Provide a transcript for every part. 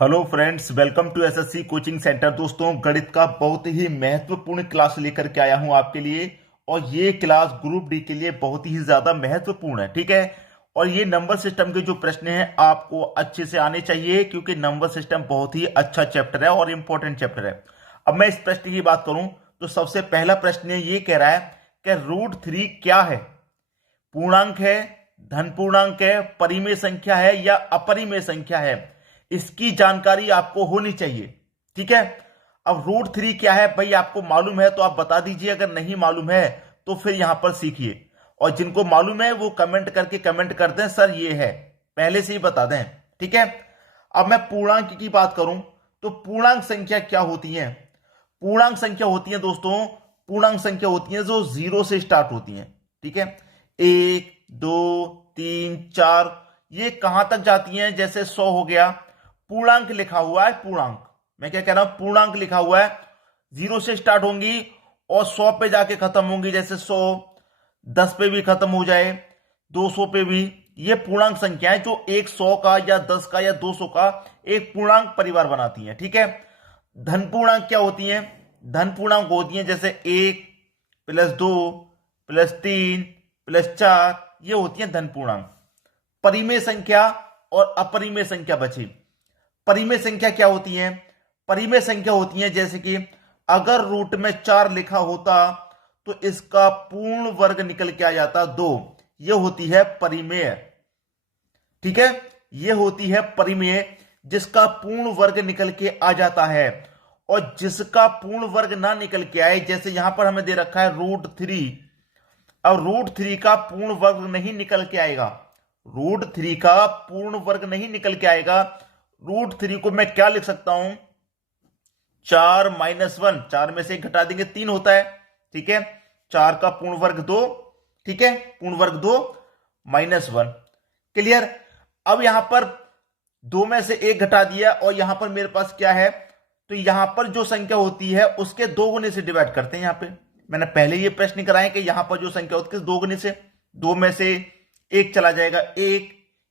Hello friends, welcome to SSC coaching centre. दोस्तों, गणित का बहुत ही महत्वपूर्ण क्लास लेकर के आया हूं आपके लिए। और ये क्लास ग्रुप डी के लिए बहुत ही ज्यादा महत्वपूर्ण है, ठीक है। और ये नंबर सिस्टम के जो प्रश्न हैं आपको अच्छे से आने चाहिए, क्योंकि नंबर सिस्टम बहुत ही अच्छा चैप्टर है और इंपॉर्टेंट चैप्टर है। अब मैं इस प्रश्न की बात करूं तो सबसे पहला प्रश्न ये कह रहा है कि √3 क्या है। पूर्णांक है, धन पूर्णांक है, परिमेय संख्या है या अपरिमेय संख्या है, इसकी जानकारी आपको होनी चाहिए, ठीक है। अब √3 क्या है भाई, आपको मालूम है तो आप बता दीजिए, अगर नहीं मालूम है तो फिर यहां पर सीखिए। और जिनको मालूम है वो कमेंट करके कमेंट कर दें सर ये है, पहले से ही बता दें, ठीक है। अब मैं पूर्णांक की बात करूं तो पूर्णांक संख्या क्या होती है। पूर्णांक संख्या होती है दोस्तों, पूर्णांक संख्या होती है जो 0 से स्टार्ट होती है, ठीक है। 1 2 3 4 ये कहां तक जाती हैं, जैसे 100 हो गया। पूर्णांक लिखा हुआ है, पूर्णांक मैं क्या कह रहा हूं, पूर्णांक लिखा हुआ है, 0 से स्टार्ट होंगी और 100 पे जाके खत्म होंगी। जैसे 100 10 पे भी खत्म हो जाए, 200 पे भी। ये पूर्णांक संख्याएं जो एक 100 का या 10 का या 200 का एक पूर्णांक परिवार बनाती हैं, ठीक है। धन पूर्णांक क्या होती हैं, धन पूर्णांक होती हैं जैसे 1 +2 +3 +4, ये होती हैं धन पूर्णांक। परिमेय संख्या और अपरिमेय संख्या बची। परिमेय संख्या क्या होती है, परिमेय संख्या होती है जैसे कि अगर रूट में 4 लिखा होता तो इसका पूर्ण वर्ग निकल के आ जाता 2। यह होती है परिमेय, ठीक है। यह होती है परिमेय, जिसका पूर्ण वर्ग निकल के आ जाता है। और जिसका पूर्ण वर्ग ना निकल के आए, जैसे यहां पर हमें दे रखा है √3। अब √3 का पूर्ण वर्ग नहीं निकल के आएगा, √3 का पूर्ण वर्ग नहीं निकल के आएगा। √3 को मैं क्या लिख सकता हूं, 4 - 1, 4 में से 1 घटा देंगे 3 होता है, ठीक है। 4 का पूर्ण वर्ग 2, ठीक है, पूर्ण वर्ग 2 -1, क्लियर। अब यहां पर 2 में से 1 घटा दिया और यहां पर मेरे पास क्या है, तो यहां पर जो संख्या होती है उसके 2 गुने से डिवाइड करते हैं। यहां पे मैंने पहले ये प्रश्न कराया कि यहां पर जो संख्या होती है 2 गुने से, 2 में से 1 चला जाएगा,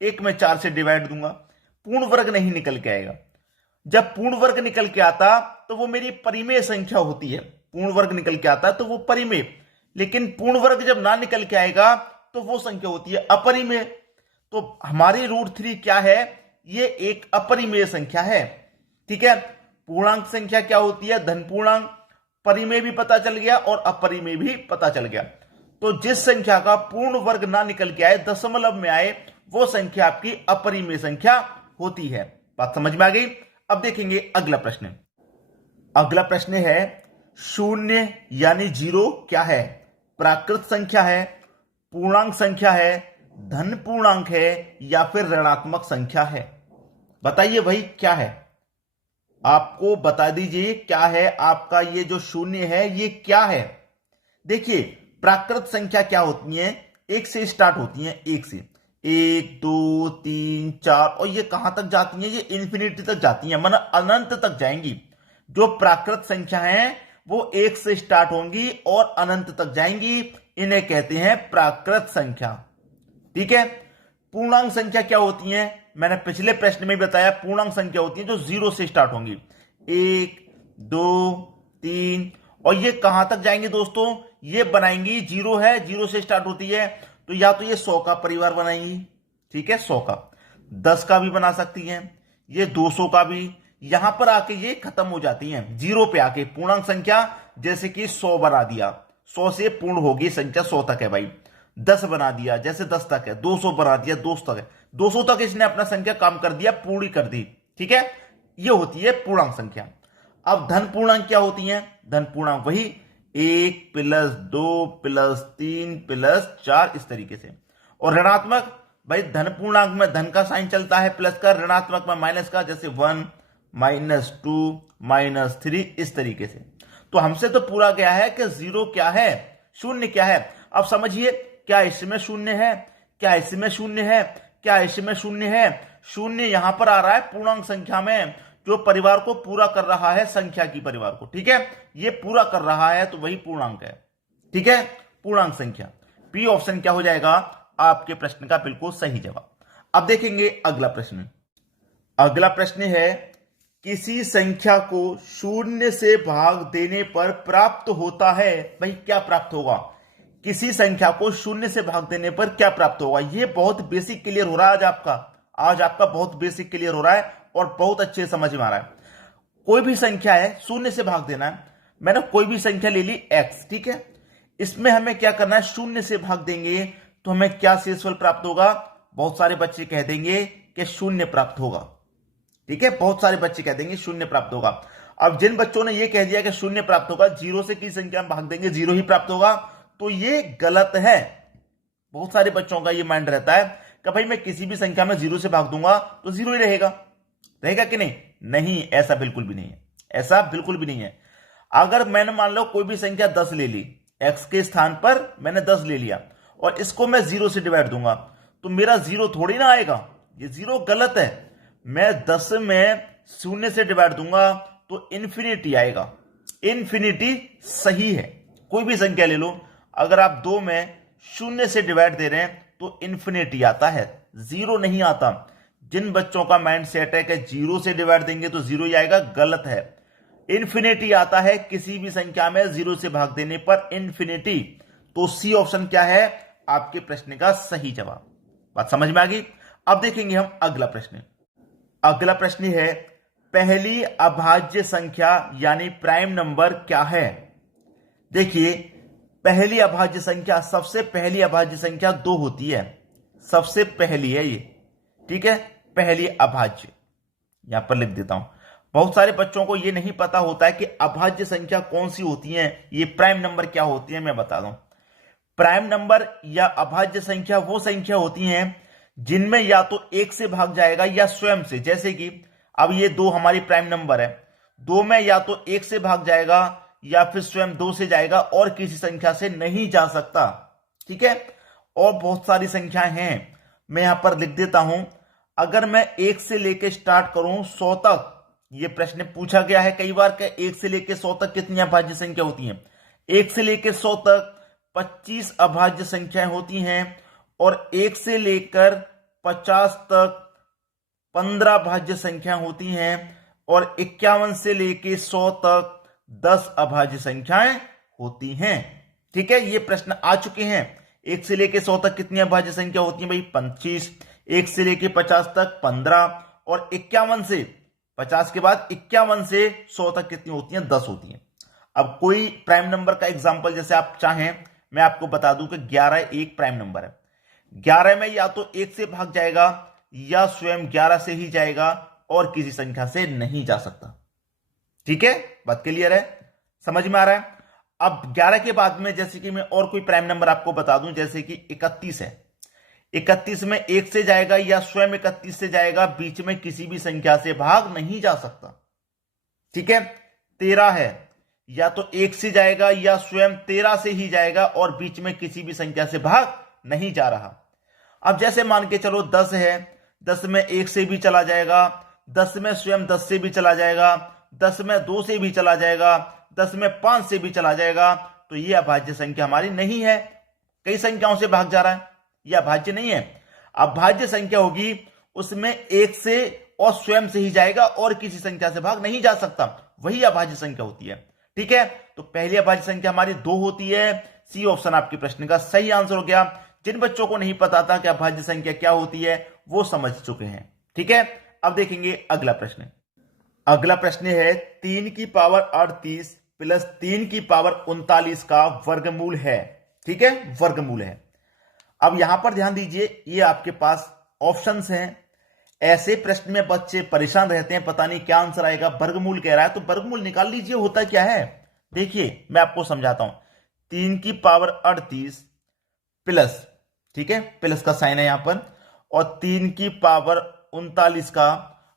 1 में 4 से डिवाइड दूंगा, पूर्ण वर्ग नहीं निकल के आएगा। जब पूर्ण वर्ग निकल के आता तो वो मेरी परिमेय संख्या होती है, पूर्ण वर्ग निकल के आता तो वो परिमेय। लेकिन पूर्ण वर्ग जब ना निकल के आएगा तो वो संख्या होती है अपरिमेय। तो हमारी √3 क्या है, ये एक अपरिमेय संख्या है, ठीक है। पूर्णांक संख्या क्या होती है, धन पूर्णांक। परिमेय भी पता चल गया और अपरिमेय भी पता चल गया। तो जिस संख्या का पूर्ण वर्ग ना निकल के आए, दशमलव में आए, वो संख्या आपकी अपरिमेय संख्या होती है। बात समझ में आ गई। अब देखेंगे अगला प्रश्न। अगला प्रश्न है, शून्य यानी 0 क्या है। प्राकृत संख्या है, पूर्णांक संख्या है, धन पूर्णांक है या फिर ऋणात्मक संख्या है। बताइए भाई क्या है, आपको बता दीजिए क्या है आपका ये जो शून्य है ये क्या है। देखिए, प्राकृत संख्या क्या होती है, 1 से स्टार्ट होती है, 1 से 1 2 3 4 और ये कहां तक जाती हैं, ये इंफिनिटी तक जाती हैं, मतलब अनंत तक जाएंगी। जो प्राकृत संख्या है वो 1 से स्टार्ट होंगी और अनंत तक जाएंगी, इन्हें कहते हैं प्राकृत संख्या, ठीक है। पूर्णांक संख्या क्या होती है, मैंने पिछले प्रश्न में बताया, पूर्णांक संख्या होती है जो 0 से स्टार्ट होंगी, 1 2 3 और ये कहां तक जाएंगे दोस्तों, ये बनाएंगी 0 है, 0 से स्टार्ट होती है तो या तो ये 100 का परिवार बनाएंगी, ठीक है, 100 का, 10 का भी बना सकती हैं, ये 200 का भी। यहां पर आके ये खत्म हो जाती हैं 0 पे आके। पूर्णांक संख्या जैसे कि 100 बना दिया, 100 से पूर्ण होगी संख्या, 100 तक है भाई। 10 बना दिया, जैसे 10 तक है, 200 बना दिया, 200 तक है, 200 तक इसने अपना संख्या काम कर दिया, पूरी कर दी, ठीक है। ये होती है पूर्णांक संख्या। अब धन पूर्णांक क्या होती है, धन पूर्णांक वही 1 +2 +3 +4 इस तरीके से। और ऋणात्मक, भाई धन पूर्णांक में धन का साइन चलता है प्लस का, ऋणात्मक में माइनस का, जैसे 1 -2 -3 इस तरीके से। तो हमसे तो पूरा गया है कि 0 क्या है, शून्य क्या है। अब समझिए, क्या इसमें शून्य है, क्या इसमें शून्य है, क्या इसमें शून्य है। शून्य यहां पर आ रहा है पूर्णांक संख्या में, जो परिवार को पूरा कर रहा है, संख्या की परिवार को, ठीक है, ये पूरा कर रहा है तो वही पूर्णांक है, ठीक है, पूर्णांक संख्या। पी ऑप्शन क्या हो जाएगा आपके प्रश्न का बिल्कुल सही जवाब। अब देखेंगे अगला प्रश्न। अगला प्रश्न है, किसी संख्या को शून्य से भाग देने पर प्राप्त होता है। भाई क्या प्राप्त होगा? किसी संख्या को शून्य से भाग देने पर क्या प्राप्त होगा? ये बहुत बेसिक क्लियर हो रहा है आज आपका बहुत बेसिक क्लियर हो रहा है और बहुत अच्छे समझ में आ रहा है। कोई भी संख्या है, शून्य से भाग देना है। मैंने कोई भी संख्या ले ली x, ठीक है। इसमें हमें क्या करना है? शून्य से भाग देंगे तो हमें क्या शेषफल प्राप्त होगा? बहुत सारे बच्चे कह देंगे कि शून्य प्राप्त होगा, ठीक है। बहुत सारे बच्चे कह देंगे शून्य प्राप्त होगा। अब जिन बच्चों ने ये कह दिया कि शून्य प्राप्त होगा, जीरो से किसी संख्या में भाग देंगे जीरो ही प्राप्त होगा, तो ये गलत है। बहुत सारे बच्चों का ये माइंड रहता है कि भाई मैं किसी भी संख्या में जीरो से भाग दूंगा तो जीरो ही रहेगा कि नहीं? नहीं, ऐसा बिल्कुल भी नहीं है, ऐसा बिल्कुल भी नहीं है। अगर मैंने मान लो कोई भी संख्या 10 ले ली, x के स्थान पर मैंने 10 ले लिया और इसको मैं जीरो से डिवाइड दूंगा तो मेरा जीरो थोड़ी ना आएगा, ये जीरो गलत है। मैं 10 में शून्य से डिवाइड दूंगा तो इन्फिनिटी आएगा, इन्फिनिटी सही है। कोई भी संख्या ले लो, अगर आप 2 में शून्य से डिवाइड दे रहे हैं तो इन्फिनिटी आता है, जीरो नहीं आता। जिन बच्चों का माइंड सेट है कि जीरो से डिवाइड देंगे तो जीरो ही आएगा, गलत है। इन्फिनिटी आता है किसी भी संख्या में जीरो से भाग देने पर, इन्फिनिटी। तो सी ऑप्शन क्या है आपके प्रश्न का सही जवाब। बात समझ में आ गई? अब देखेंगे हम अगला प्रश्न। अगला प्रश्न है, पहली अभाज्य संख्या यानी प्राइम नंबर क्या है? देखिए, पहली अभाज्य संख्या, सबसे पहली अभाज्य संख्या 2 होती है, सबसे पहली है ये, ठीक है। पहली अभाज्य यहां पर लिख देता हूं। बहुत सारे बच्चों को ये नहीं पता होता है कि अभाज्य संख्या कौन सी होती है, ये प्राइम नंबर क्या होती है। मैं बता दूं, प्राइम नंबर या अभाज्य संख्या वो संख्या होती हैं जिनमें या तो 1 से भाग जाएगा या स्वयं से। जैसे कि अब ये 2 हमारी प्राइम नंबर है, 2 में या तो 1 से भाग जाएगा या फिर स्वयं 2 से जाएगा और किसी संख्या से नहीं जा सकता, ठीक है। और बहुत सारी संख्याएं हैं, मैं यहां पर लिख देता हूं। अगर मैं 1 से लेके स्टार्ट करूं 100 तक, ये प्रश्न पूछा गया है कई बार कि 1 से लेके 100 तक कितनी अभाज्य संख्या होती हैं? 1 से लेके 100 तक 25 अभाज्य संख्याएं होती हैं और 1 से लेकर 50 तक 15 अभाज्य संख्या होती हैं और 51 से लेके 100 तक 10 अभाज्य संख्याएं होती हैं, ठीक है। ये प्रश्न आ चुके हैं। 1 से लेके 100 तक कितनी अभाज्य संख्या होती है भाई? 25। 1 से लेके 50 तक 15 और 51 से 50 के बाद 51 से 100 तक कितनी होती हैं? 10 होती हैं। अब कोई प्राइम नंबर का एग्जांपल जैसे आप चाहें मैं आपको बता दूं कि 11 एक प्राइम नंबर है। 11 में या तो 1 से भाग जाएगा या स्वयं 11 से ही जाएगा और किसी संख्या से नहीं जा सकता, ठीक है। बात क्लियर है, समझ में आ रहा है? अब 11 के बाद में जैसे कि मैं और कोई प्राइम नंबर आपको बता दूं, जैसे कि 31 है। 31 में 1 से जाएगा या स्वयं 31 से जाएगा, बीच में किसी भी संख्या से भाग नहीं जा सकता, ठीक है। 13 है, या तो 1 से जाएगा या स्वयं 13 से ही जाएगा और बीच में किसी भी संख्या से भाग नहीं जा रहा। अब जैसे मान के चलो 10 है, 10 में 1 से भी चला जाएगा, 10 में स्वयं 10 से भी चला जाएगा, 10 में 2 से भी चला जाएगा, 10 में 5 से भी चला जाएगा। तो ये अभाज्य संख्या हमारी नहीं है, कई संख्याओं से भाग जा रहा है, यह अभाज्य नहीं है। अभाज्य संख्या होगी उसमें 1 से और स्वयं से ही जाएगा और किसी संख्या से भाग नहीं जा सकता, वही अभाज्य संख्या होती है, ठीक है। तो पहली अभाज्य संख्या हमारी 2 होती है। सी ऑप्शन आपके प्रश्न का सही आंसर हो गया। जिन बच्चों को नहीं पता था कि अभाज्य संख्या क्या होती है वो समझ चुके हैं, ठीक है। अब देखेंगे अगला प्रश्न। अगला प्रश्न है 3 की पावर 38 प्लस 3 की पावर 39 का वर्गमूल है, ठीक है, वर्गमूल है। अब यहां पर ध्यान दीजिए, ये आपके पास ऑप्शंस हैं। ऐसे प्रश्न में बच्चे परेशान रहते हैं, पता नहीं क्या आंसर आएगा, वर्गमूल कह रहा है तो वर्गमूल निकाल लीजिए। होता क्या है देखिए, मैं आपको समझाता हूं। 3 की पावर 38 प्लस, ठीक है, प्लस का साइन है यहां पर, और 3 की पावर 39 का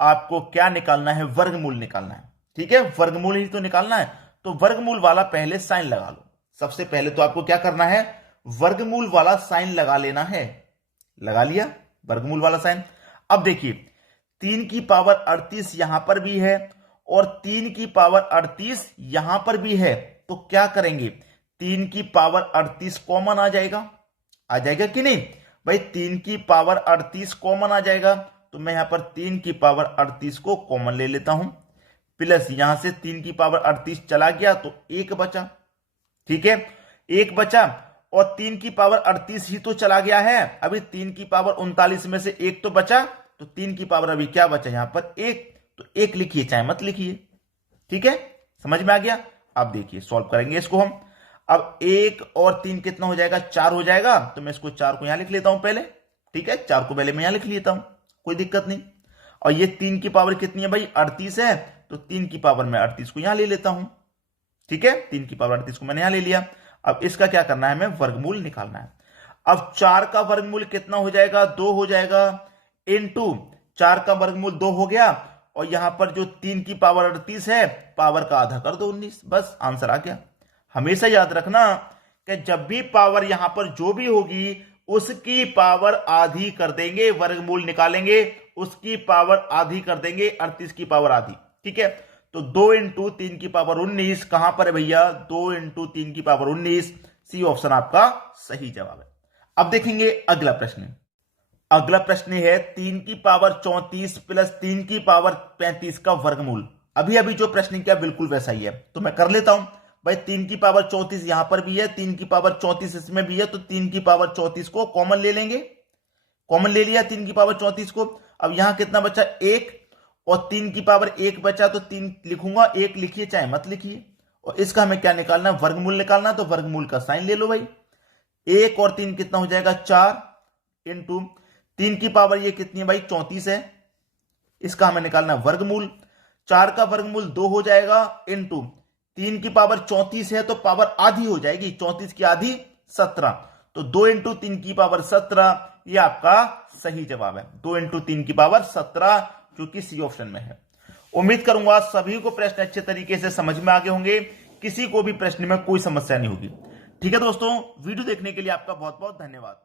आपको क्या निकालना है? वर्गमूल निकालना है, ठीक है। वर्गमूल ही तो निकालना है, तो वर्गमूल वाला पहले साइन लगा लो। सबसे पहले तो आपको क्या करना है? वर्गमूल वाला साइन लगा लेना है। लगा लिया वर्गमूल वाला साइन। अब देखिए 3 की पावर 38 यहां पर भी है और 3 की पावर 38 यहां पर भी है, तो क्या करेंगे? 3 की पावर 38 कॉमन आ जाएगा, आ जाएगा कि नहीं भाई? 3 की पावर 38 कॉमन आ जाएगा, तो मैं यहां पर 3 की पावर 38 को कॉमन ले लेता हूं। प्लस यहां से 3 की पावर 38 चला गया तो 1 बचा। ठीक है, 1 बचा और 3 की पावर 38 ही तो चला गया है। अभी 3 की पावर 39 में से 1 तो बचा, तो 3 की पावर अभी क्या बचा यहां पर 1, तो 1 लिखिए चाहे मत लिखिए। ठीक है, समझ में आ गया। अब देखिए सॉल्व करेंगे इसको हम। अब 1 और 3 कितना हो जाएगा, 4 हो जाएगा। तो मैं इसको 4 को यहां लिख लेता हूं पहले। ठीक है, 4 को पहले मैं यहां लिख लेता हूं, कोई दिक्कत नहीं। और ये 3 की पावर कितनी है भाई, 38 है, तो 3 की पावर मैं 38 को यहां ले लेता हूं। ठीक है, 3 की पावर 38 को मैंने यहां ले लिया। अब इसका क्या करना है, हमें वर्गमूल निकालना है। अब 4 का वर्गमूल कितना हो जाएगा, 2 हो जाएगा, इनटू 4 का वर्गमूल 2 हो गया, और यहां पर जो 3 की पावर 38 है, पावर का आधा कर दो 19, बस आंसर आ गया। हमेशा याद रखना कि जब भी पावर यहां पर जो भी होगी उसकी पावर आधी कर देंगे, वर्गमूल निकालेंगे उसकी पावर आधी कर देंगे, 38 की पावर आधी। ठीक है, तो 2 इंटू 3 की पावर 19 कहां पर है भैया, 2 इंटू 3 की पावर 19, सी ऑप्शन आपका सही जवाब है। अब देखेंगे अगला प्रश्न। अगला प्रश्न है 3 की पावर 34 प्लस 3 की पावर 35 का वर्गमूल। अभी अभी जो प्रश्न किया बिल्कुल वैसा ही है, तो मैं कर लेता हूं भाई। 3 की पावर 34 यहां पर भी है, 3 की पावर 34 इसमें भी है, तो 3 की पावर 34 को कॉमन ले लेंगे। कॉमन ले लिया 3 की पावर 34 को। अब यहां कितना बचा, 1, और 3 की पावर 1 बचा, तो 3 लिखूंगा, 1 लिखिए चाहे मत लिखिए। और इसका हमें क्या निकालना, वर्गमूल निकालना, तो वर्गमूल का साइन ले लो भाई। 1 और 3 कितना हो जाएगा, 4, इंटू 3 की पावर ये कितनी है भाई, 34 है, इसका हमें निकालना वर्गमूल। 4 का वर्गमूल 2 हो जाएगा, इंटू 3 की पावर 34 है, तो पावर आधी हो जाएगी, 34 की आधी 17, तो 2 इंटू 3 की पावर 17, ये आपका सही जवाब है। 2 इंटू 3 की पावर 17, जो कि सी ऑप्शन में है। उम्मीद करूंगा सभी को प्रश्न अच्छे तरीके से समझ में आ गए होंगे, किसी को भी प्रश्न में कोई समस्या नहीं होगी। ठीक है दोस्तों, वीडियो देखने के लिए आपका बहुत बहुत धन्यवाद।